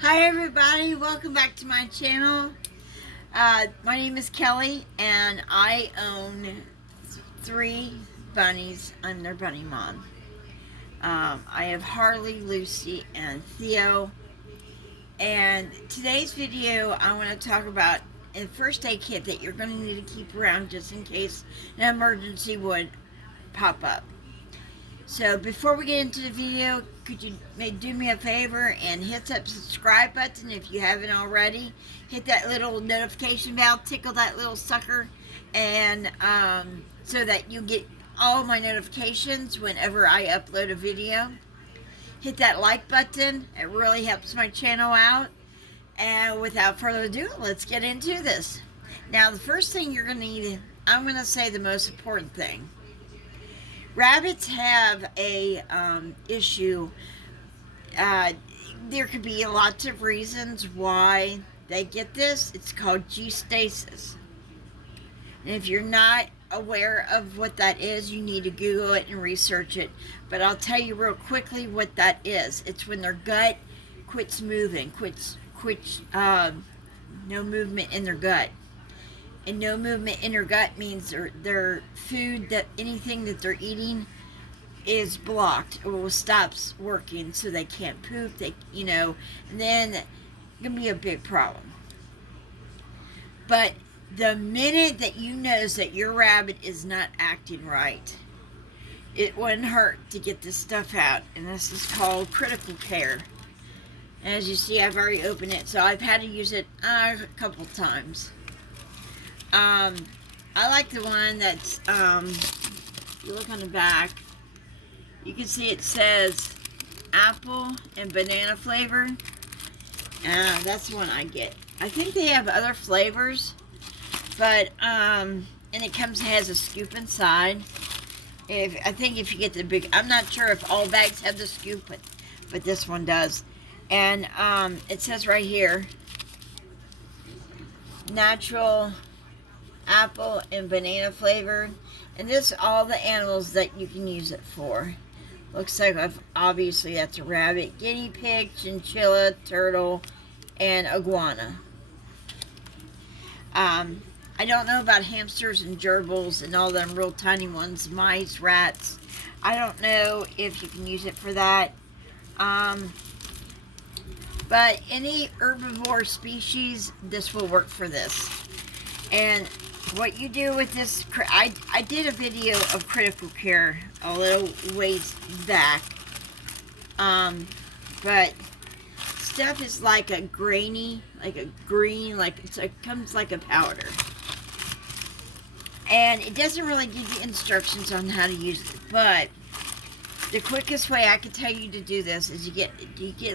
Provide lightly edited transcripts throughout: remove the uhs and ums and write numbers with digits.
Hi everybody, welcome back to my channel. My name is Kelly and I own three bunnies. I'm their bunny mom. I have Harley, Lucy, and Theo. And today's video I want to talk about a first aid kit that you're going to need to keep around just in case an emergency would pop up. So before we get into the video, could you do me a favor and hit that subscribe button if you haven't already. Hit that little notification bell, tickle that little sucker, and so that you get all my notifications whenever I upload a video. Hit that like button, it really helps my channel out. And without further ado, let's get into this. Now the first thing you're going to need, I'm going to say the most important thing. Rabbits have a issue. There could be lots of reasons why they get this. It's called G-stasis. And if you're not aware of what that is, you need to Google it and research it. But I'll tell you real quickly what that is. It's when their gut quits moving, no movement in their gut. And no movement in their gut means their food, that anything that they're eating is blocked or stops working, so they can't poop. And then it's gonna be a big problem. But the minute that you notice that your rabbit is not acting right, it wouldn't hurt to get this stuff out. And this is called critical care. And as you see, I've already opened it, so I've had to use it a couple times. I like the one that's, if you look on the back, you can see it says apple and banana flavor. That's the one I get. I think they have other flavors, but, and it has a scoop inside. I think if you get the big, I'm not sure if all bags have the scoop, but this one does. And, it says right here, natural apple and banana flavor, and this all the animals that you can use it for. Looks like obviously that's a rabbit, guinea pig, chinchilla, turtle, and iguana. I don't know about hamsters and gerbils and all them real tiny ones, mice, rats. I don't know if you can use it for that. But any herbivore species, this will work for this. And what you do with this, I did a video of critical care a little ways back. But stuff is like a grainy, like a green, it comes like a powder. And it doesn't really give you instructions on how to use it, but the quickest way I could tell you to do this is you get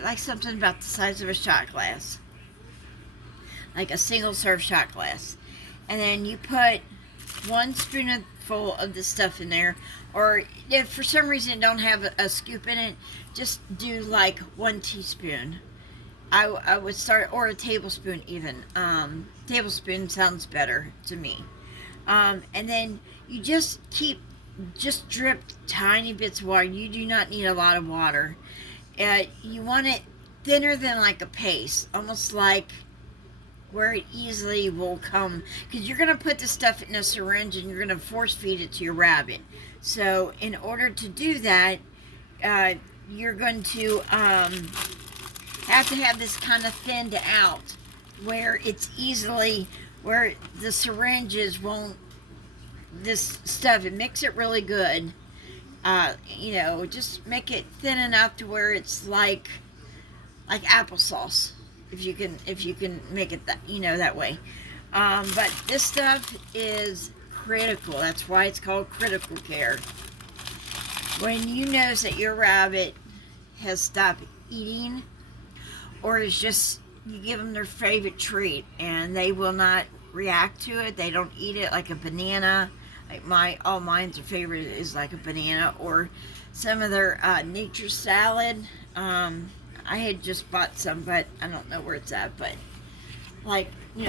like something about the size of a shot glass, like a single serve shot glass. And then you put 1 spoonful of the stuff in there, or if for some reason it don't have a scoop in it, just do like 1 teaspoon. I would start, or a tablespoon even. Tablespoon sounds better to me. And then you just drip tiny bits of water. You do not need a lot of water. You want it thinner than like a paste, almost like where it easily will come, because you're going to put the stuff in a syringe and you're going to force feed it to your rabbit. So in order to do that, you're going to have to have this kind of thinned out where it's easily, where the syringes won't, this stuff, and mix it really good. Just make it thin enough to where it's like applesauce. If you can make it that way. But this stuff is critical. That's why it's called critical care. When you notice that your rabbit has stopped eating, or is just, you give them their favorite treat and they will not react to it, they don't eat it, like a banana. Like all mine's favorite is like a banana, or some of their nature salad. I had just bought some, but I don't know where it's at. But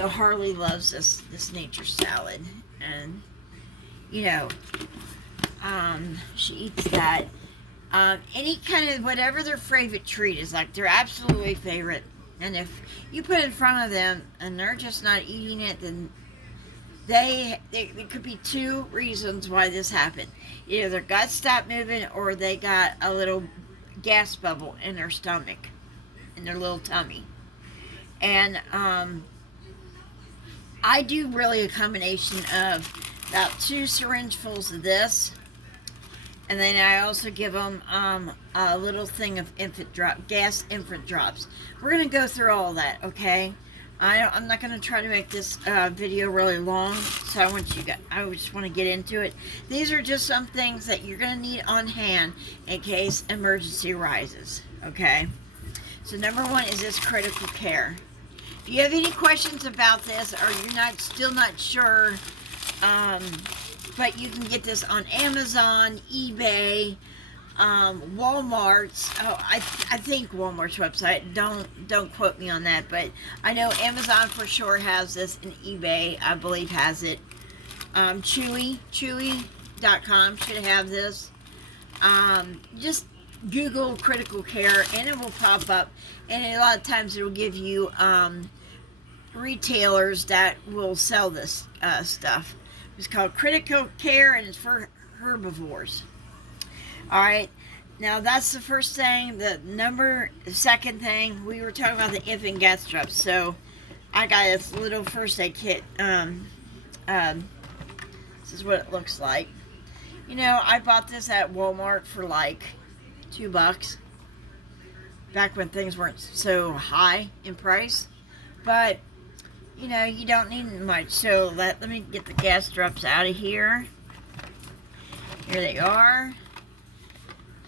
Harley loves this nature salad, and she eats that. Any kind of, whatever their favorite treat is, like their absolutely favorite, And if you put it in front of them and they're just not eating it, then there could be two reasons why this happened. Either their gut stopped moving or they got a little gas bubble in their stomach, in their little tummy. And I do really a combination of about 2 syringefuls of this, and then I also give them a little thing of gas infant drops. We're going to go through all that, okay? I'm not going to try to make this video really long, so I just want to get into it. These are just some things that you're going to need on hand in case emergency arises, okay? So number 1 is this critical care. If you have any questions about this, or you're still not sure, but you can get this on Amazon, eBay, Walmart's. Oh, I think Walmart's website. Don't quote me on that, but I know Amazon for sure has this, and eBay I believe has it. Chewy.com should have this. Just Google critical care and it will pop up, and a lot of times it will give you retailers that will sell this stuff. It's called critical care, and it's for herbivores. Alright, now that's the first thing. The second thing, we were talking about the infant gas drops. So I got this little first aid kit. This is what it looks like. You know, I bought this at Walmart for like $2 back when things weren't so high in price, but you know, you don't need much. So let me get the gas drops out of here. Here they are.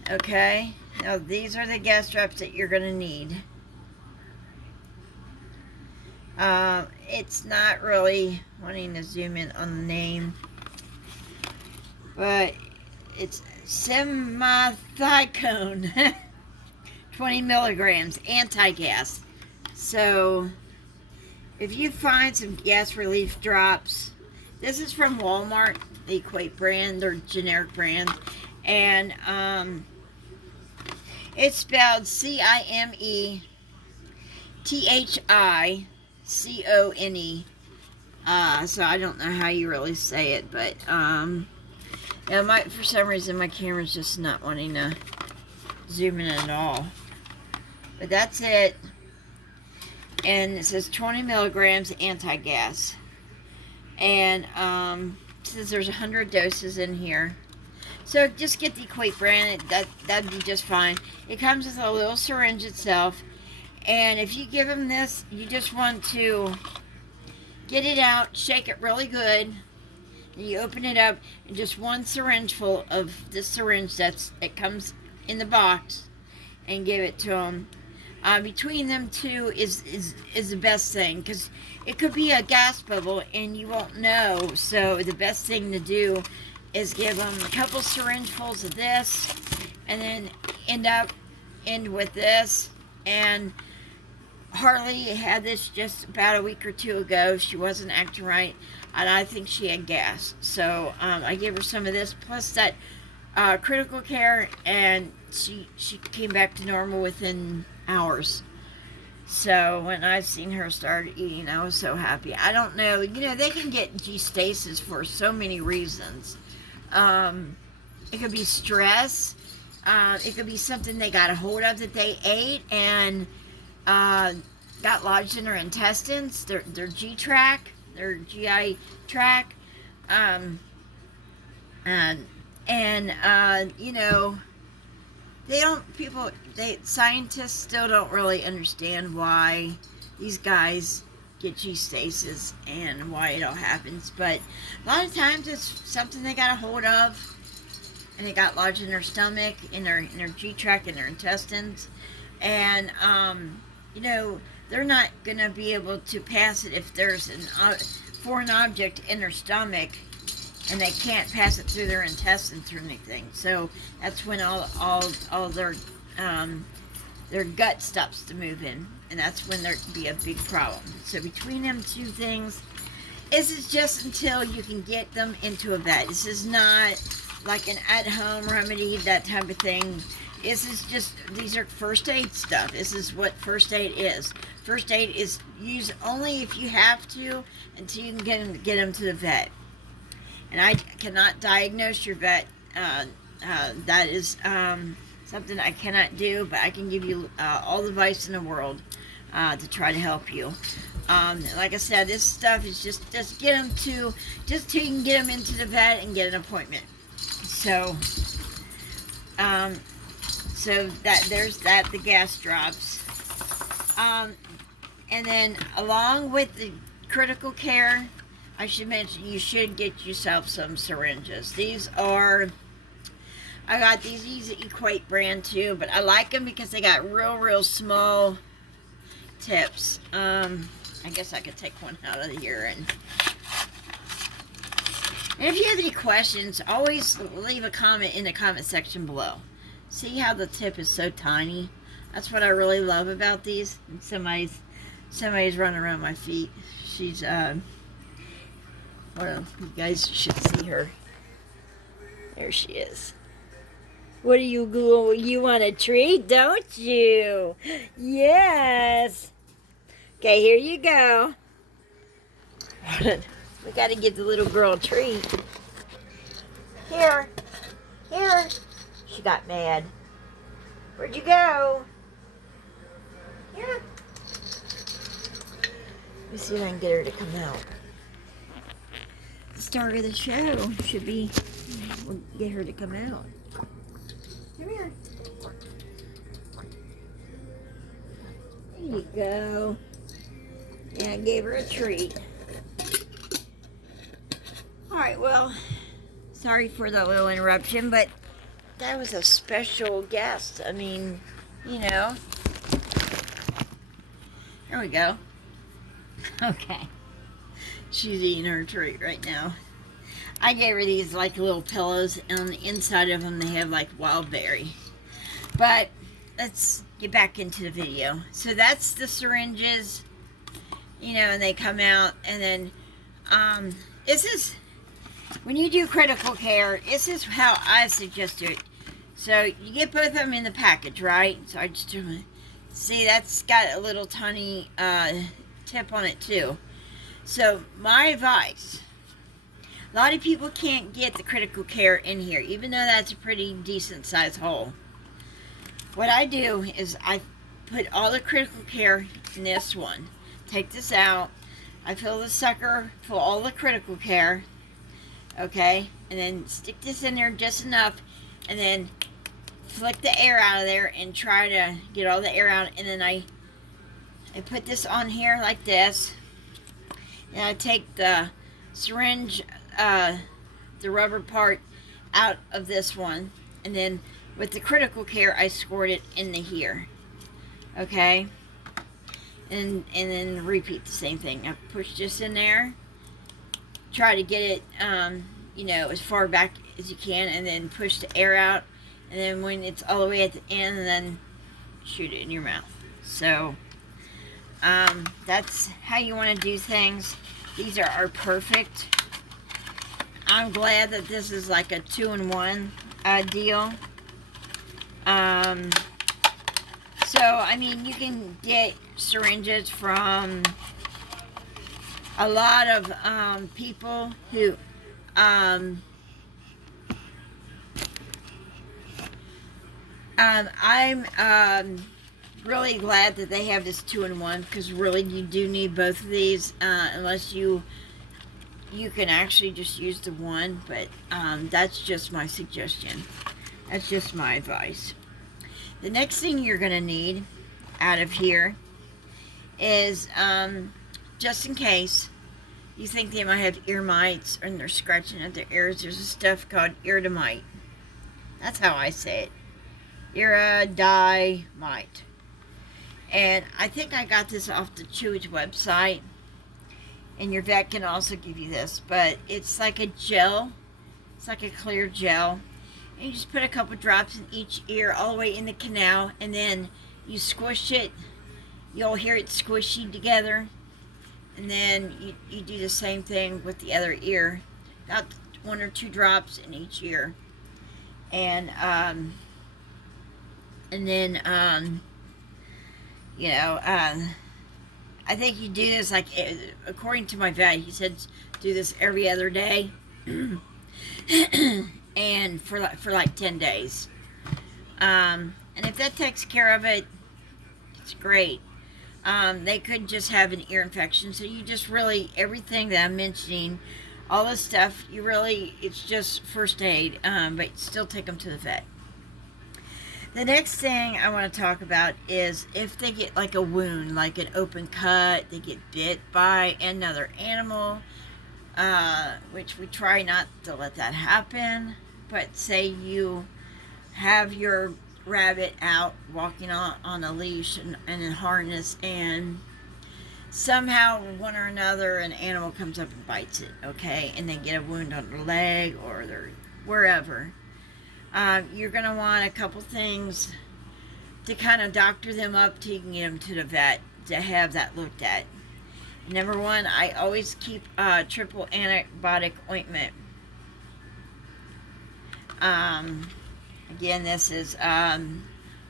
Okay, now these are the gas drops that you're going to need. It's not really wanting to zoom in on the name, but it's simethicone, 20 milligrams, anti-gas. So if you find some gas relief drops, this is from Walmart, the Equate brand, their generic brand, and it's spelled CIMETHICONE. So I don't know how you really say it, but yeah, for some reason my camera's just not wanting to zoom in at all. But that's it. And it says 20 milligrams anti-gas. And says there's 100 doses in here. So just get the Equate brand. That'd be just fine. It comes with a little syringe itself. And if you give them this, you just want to get it out, shake it really good. And you open it up, and just 1 syringe full of this syringe it comes in the box, and give it to them. Between them two is the best thing, because it could be a gas bubble and you won't know. So the best thing to do is give them a couple syringefuls of this, and then end with this. And Harley had this just about a week or 2 ago. She wasn't acting right, and I think she had gas. So I gave her some of this plus that critical care, and she came back to normal within hours. So when I seen her start eating, I was so happy. I don't know, you know, they can get G-stasis for so many reasons. It could be stress. It could be something they got a hold of that they ate and got lodged in their intestines, their G-tract, their GI tract. You know, scientists still don't really understand why these guys get G-stasis and why it all happens. But a lot of times it's something they got a hold of, and it got lodged in their stomach, in their G-tract, in their intestines. And, you know, they're not going to be able to pass it if there's a foreign object in their stomach, and they can't pass it through their intestines or anything. So that's when all their gut stops to move in, and that's when there could be a big problem. So between them two things, this is just until you can get them into a bed. This is not like an at-home remedy, that type of thing. these are first aid stuff. This is what first aid is. First aid is used only if you have to until you can get them to the vet. And I cannot diagnose your vet. That is something I cannot do, but I can give you all the advice in the world to try to help you. Like I said, this stuff is just get them to, just till you can get them into the vet and get an appointment. So, so there's that, the gas drops. And then along with the critical care, I should mention you should get yourself some syringes. These are, I got these Equate brand too, but I like them because they got real small tips. I guess I could take one out of here. And if you have any questions, always leave a comment in the comment section below. See how the tip is so tiny? That's what I really love about these. And somebody's running around my feet. She's well, you guys should see her. There she is. What are you going? You want a treat, don't you? Yes. Okay, here you go. We got to give the little girl a treat. Here. She got mad. Where'd you go? Here. Let me see if I can get her to come out. The start of the show should be, we'll get her to come out. Come here. There you go. Yeah, I gave her a treat. Alright, well, sorry for the little interruption, but that was a special guest. I mean, you know. There we go. Okay. She's eating her treat right now. I gave her these like little pillows, and on the inside of them they have like wild berry. But let's get back into the video. So that's the syringes, you know, and they come out, and then this is when you do critical care, this is how I suggest it. So you get both of them in the package, right? So I just see that's got a little tiny tip on it too. So my advice, a lot of people can't get the critical care in here, even though that's a pretty decent size hole. What I do is I put all the critical care in this one. Take this out. I fill the sucker full of all the critical care. Okay? And then stick this in there just enough, and then flick the air out of there and try to get all the air out. And then I put this on here like this. And I take the syringe, the rubber part out of this one, and then with the critical care I squirt it into here. Okay, and then repeat the same thing. I push this in there, try to get it you know, as far back as you can, and then push the air out, and then when it's all the way at the end, then shoot it in your mouth. So that's how you want to do things. These are perfect. I'm glad that this is like a 2-in-1 deal. So, I mean, you can get syringes from a lot of people who I'm really glad that they have this 2-in-1, because really you do need both of these, unless you can actually just use the one, but that's just my suggestion. That's just my advice. The next thing you're going to need out of here is, just in case you think they might have ear mites and they're scratching at their ears, there's a stuff called iridamite. That's how I say it. Iridamite. And I think I got this off the Chewy's website. And your vet can also give you this. But it's like a gel. It's like a clear gel. And you just put a couple drops in each ear all the way in the canal. And then you squish it. You'll hear it squishy together. And then you do the same thing with the other ear. About 1 or 2 drops in each ear. And And then, you know, I think you do this like, according to my vet, he said do this every other day, and for like 10 days. And if that takes care of it, it's great. They could just have an ear infection, so you just really, everything that I'm mentioning, all this stuff, you really, it's just first aid, but still take them to the vet. The next thing I want to talk about is if they get like a wound, like an open cut, they get bit by another animal, which we try not to let that happen. But say you have your rabbit out walking on a leash and a harness, and somehow one or another an animal comes up and bites it, okay, and they get a wound on their leg or their wherever. You're going to want a couple things to kind of doctor them up till you can get them to the vet to have that looked at. Number one, I always keep triple antibiotic ointment. Again, this is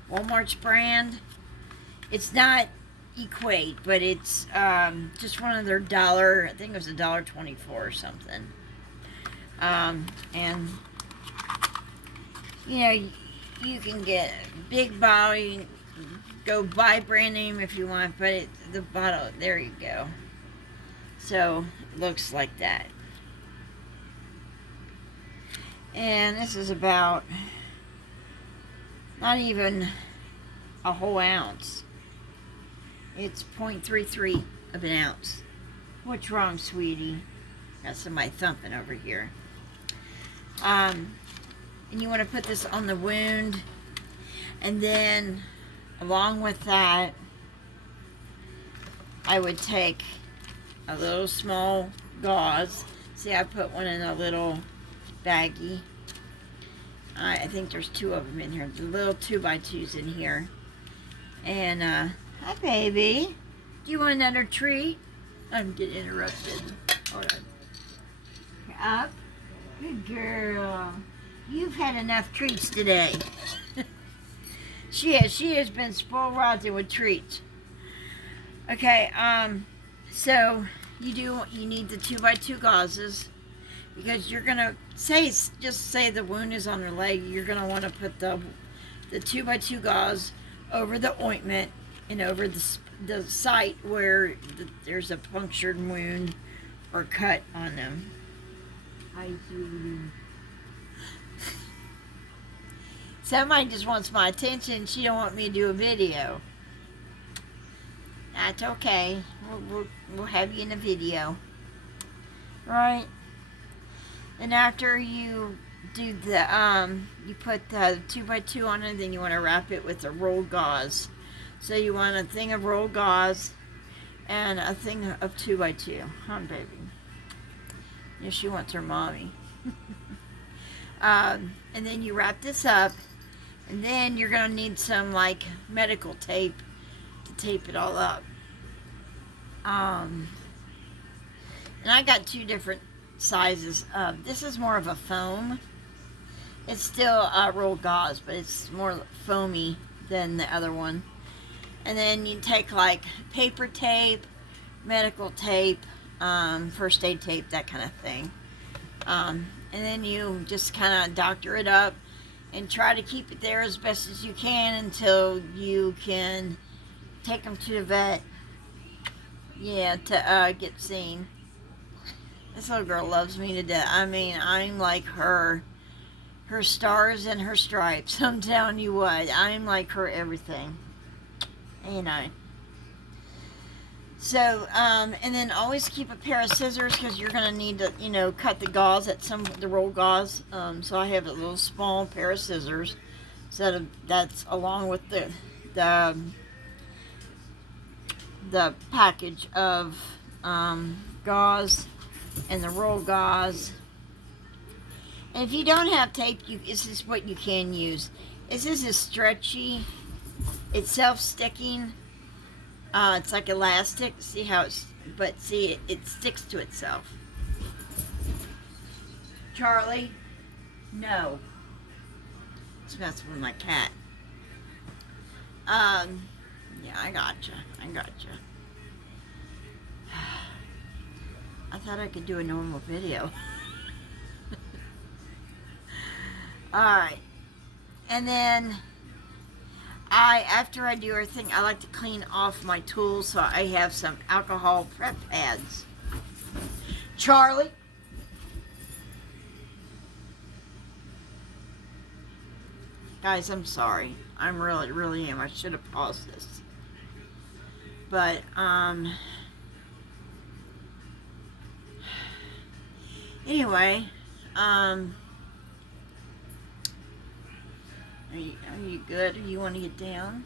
Walmart's brand. It's not Equate, but it's just one of their dollar, I think it was $1.24 or something. And you know, you can get big bottle, you can go buy brand name if you want, but the bottle, there you go. So it looks like that. And this is about not even a whole ounce. It's 0.33 of an ounce. What's wrong, sweetie? Got somebody thumping over here. And you want to put this on the wound, and then along with that, I would take a little small gauze. See, I put one in a little baggie. I think there's 2 of them in here, the little 2x2s in here. And hi baby, do you want another treat? I'm getting interrupted. Hold on. You're up. Good girl. You've had enough treats today. She has been spoiled rotten with treats. Okay, so you need the 2x2 gauzes, because you're gonna just say the wound is on her leg. You're gonna want to put the 2x2 gauze over the ointment and over the site where there's a punctured wound or cut on them. Hi, sweetie. Somebody just wants my attention. She don't want me to do a video. That's okay. We'll have you in a video. Right? And after you do the, you put the 2x2 on it, then you want to wrap it with a rolled gauze. So you want a thing of rolled gauze and a thing of 2x2. Huh, baby? Yeah, she wants her mommy. And then you wrap this up, and then you're going to need some like medical tape to tape it all up. And I got 2 different sizes. This is more of a foam. It's still rolled gauze, but it's more foamy than the other one. And then you take like paper tape, medical tape, first aid tape, that kind of thing. And then you just kind of doctor it up and try to keep it there as best as you can until you can take them to the vet. Yeah, to get seen. This little girl loves me to death. I mean, I'm like her stars and her stripes. I'm telling you what, I'm like her everything. You know. So, and then always keep a pair of scissors, because you're going to need to, you know, cut the gauze at the rolled gauze. So I have a little small pair of scissors. So that's along with the package of gauze and the rolled gauze. And if you don't have tape, this is what you can use. This is stretchy. It's self-sticking. It's like elastic. See how it sticks to itself. Charlie? No. It's messing with my cat. Yeah, I gotcha. I gotcha. I thought I could do a normal video. Alright. And then after I do everything, I like to clean off my tools, so I have some alcohol prep pads. Charlie? Guys, I'm sorry. I'm really am. I should have paused this. But, anyway, are you good? Do you want to get down?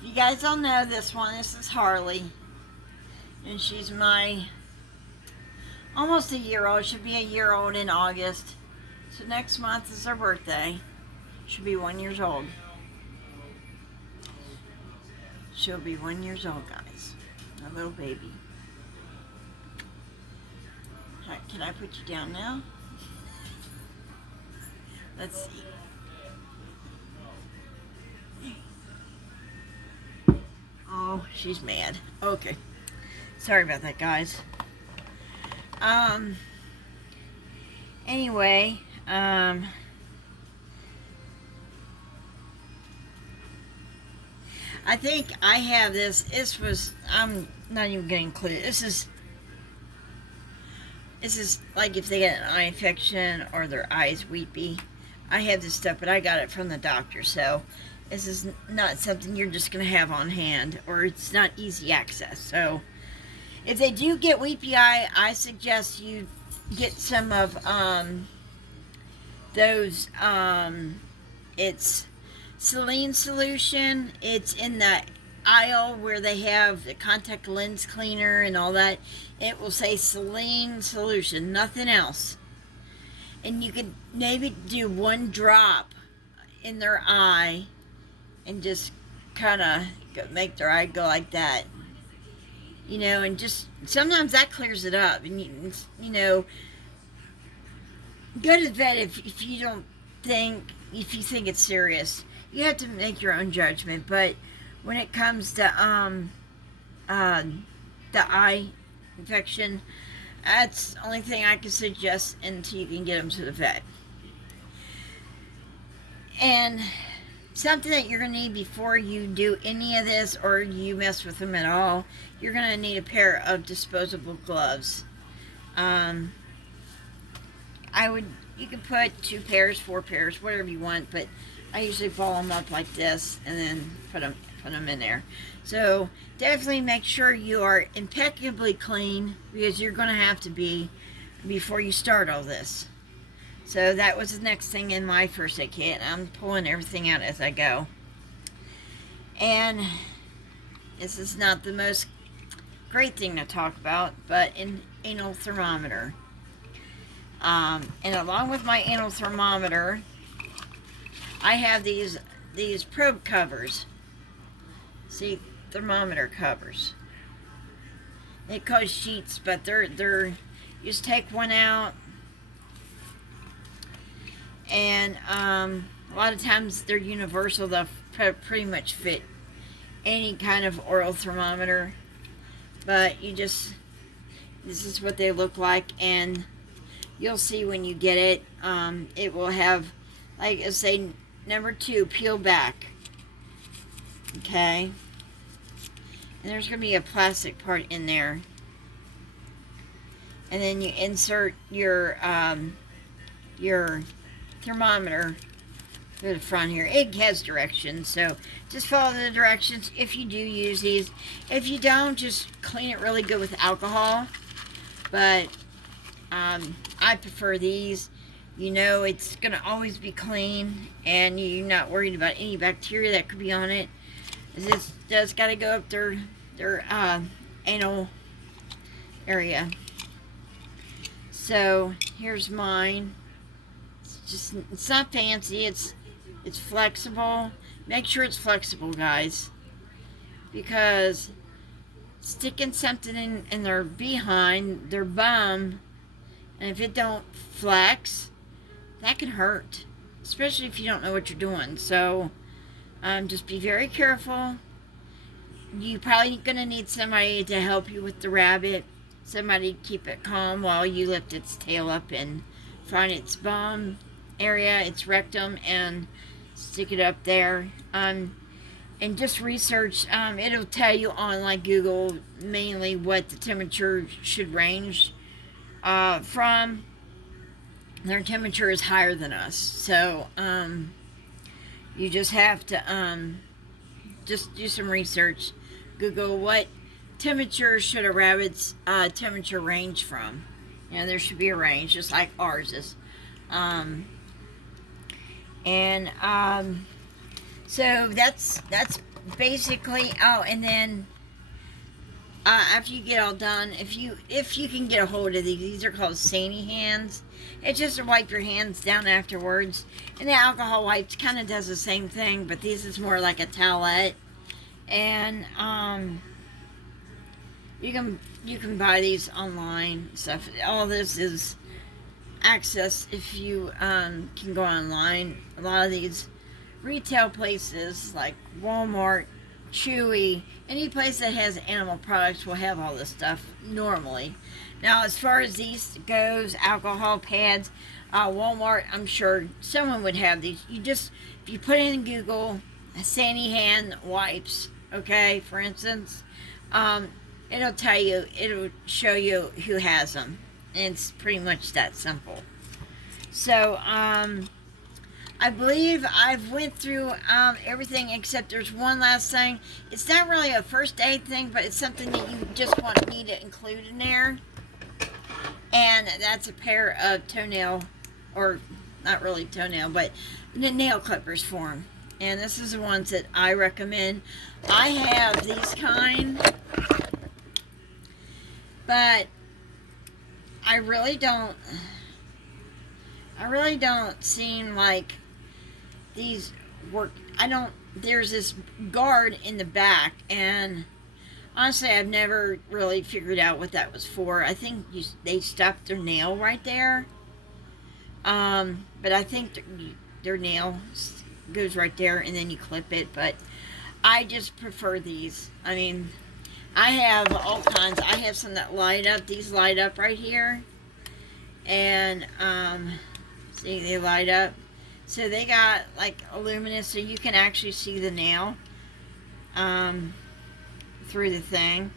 If you guys don't know this one, this is Harley. And she's my almost a year old. She'll be a year old in August. So next month is her birthday. She'll be 1 year old. She'll be 1 year old, guys. A little baby. Can I put you down now? Let's see. Oh, she's mad. Okay. Sorry about that, guys. Anyway, I think I have this. This was, I'm not even going to include it. This is like if they get an eye infection or their eyes weepy. I have this stuff, but I got it from the doctor, so this is not something you're just going to have on hand, or it's not easy access. So if they do get weepy eye, I suggest you get some of those, it's saline solution. It's in the aisle where they have the contact lens cleaner and all that. It will say saline solution, nothing else. And you could maybe do 1 drop in their eye and just kind of make their eye go like that. You know, and just sometimes that clears it up. And you know, go to the vet if you don't think, if you think it's serious. You have to make your own judgment. But when it comes to the eye infection, that's the only thing I can suggest until you can get them to the vet. And something that you're going to need before you do any of this or you mess with them at all, you're going to need a pair of disposable gloves. You can put 2 pairs, 4 pairs, whatever you want, but I usually ball them up like this and then put them in there. So definitely make sure you are impeccably clean, because you're going to have to be before you start all this. So that was the next thing in my first aid kit. I'm pulling everything out as I go. And this is not the most great thing to talk about, but an anal thermometer. And along with my anal thermometer, I have these probe covers. See, thermometer covers. They call sheets, but they're you just take one out, and a lot of times they're universal. They'll pretty much fit any kind of oral thermometer. But this is what they look like, and you'll see when you get it. It will have, like I say, number 2, peel back. Okay. And there's going to be a plastic part in there. And then you insert your thermometer to the front here. It has directions, so just follow the directions if you do use these. If you don't, just clean it really good with alcohol. But I prefer these. You know, it's going to always be clean, and you're not worried about any bacteria that could be on it. This does got to go up their anal area. So here's mine. It's not fancy. It's flexible. Make sure it's flexible, guys, because sticking something in their behind, their bum, and if it don't flex, that can hurt, especially if you don't know what you're doing. So just be very careful. You probably gonna need somebody to help you with the rabbit, somebody to keep it calm while you lift its tail up and find its bum area, its rectum, and stick it up there. And just research. It'll tell you on like Google mainly what the temperature should range from. Their temperature is higher than us, so you just have to just do some research. Google what temperature should a rabbit's temperature range from. You know, there should be a range, just like ours is. So that's basically. Oh, and then after you get all done, if you can get a hold of these are called Sandy hands. It's just to wipe your hands down afterwards. And the alcohol wipes kind of does the same thing, but this is more like a towelette. And you can buy these online stuff. All this is access if you can go online. A lot of these retail places like Walmart, Chewy, any place that has animal products will have all this stuff normally. Now, as far as these goes, alcohol pads, Walmart, I'm sure someone would have these. If you put in Google, Sandy hand wipes, okay, for instance, it'll show you who has them. And it's pretty much that simple. So, I believe I've went through everything except there's one last thing. It's not really a first aid thing, but it's something that you just need to include in there. And that's a pair of toenail, or not really toenail, but nail clippers for them. And this is the ones that I recommend. I have these kind, but I really don't seem like these work. There's this guard in the back, and honestly, I've never really figured out what that was for. I think they stuck their nail right there. But I think their nail goes right there, and then you clip it. But I just prefer these. I mean, I have all kinds. I have some that light up. These light up right here. And, see, they light up. So they got like luminous, so you can actually see the nail through the thing,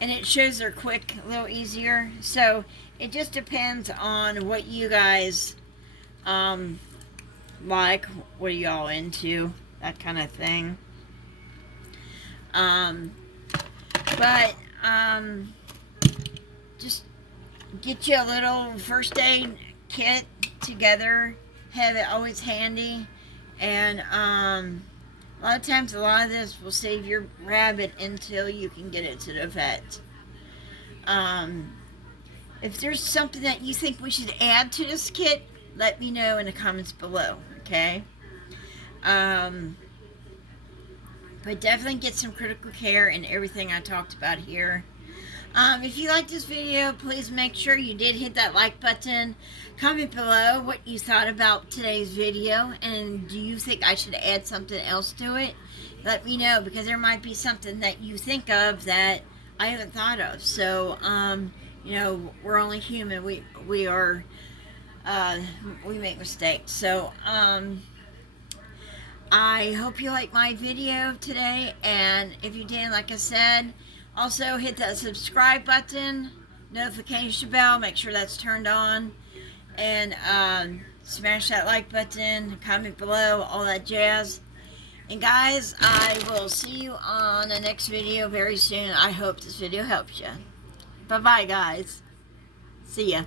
and it shows they're quick, a little easier. So it just depends on what you guys like. What are y'all into? That kind of thing. But just get you a little first aid kit together. Have it always handy. And a lot of times, a lot of this will save your rabbit until you can get it to the vet. If there's something that you think we should add to this kit, let me know in the comments below, okay? But definitely get some critical care in everything I talked about here. If you liked this video, please make sure you did hit that like button. Comment below what you thought about today's video, and do you think I should add something else to it? Let me know, because there might be something that you think of that I haven't thought of. So, you know, we're only human. We make mistakes. So, I hope you liked my video today, and if you did, like I said, also hit that subscribe button, notification bell, make sure that's turned on, and smash that like button, comment below, all that jazz. And guys, I will see you on the next video very soon. I hope this video helps you. Bye-bye, guys. See ya.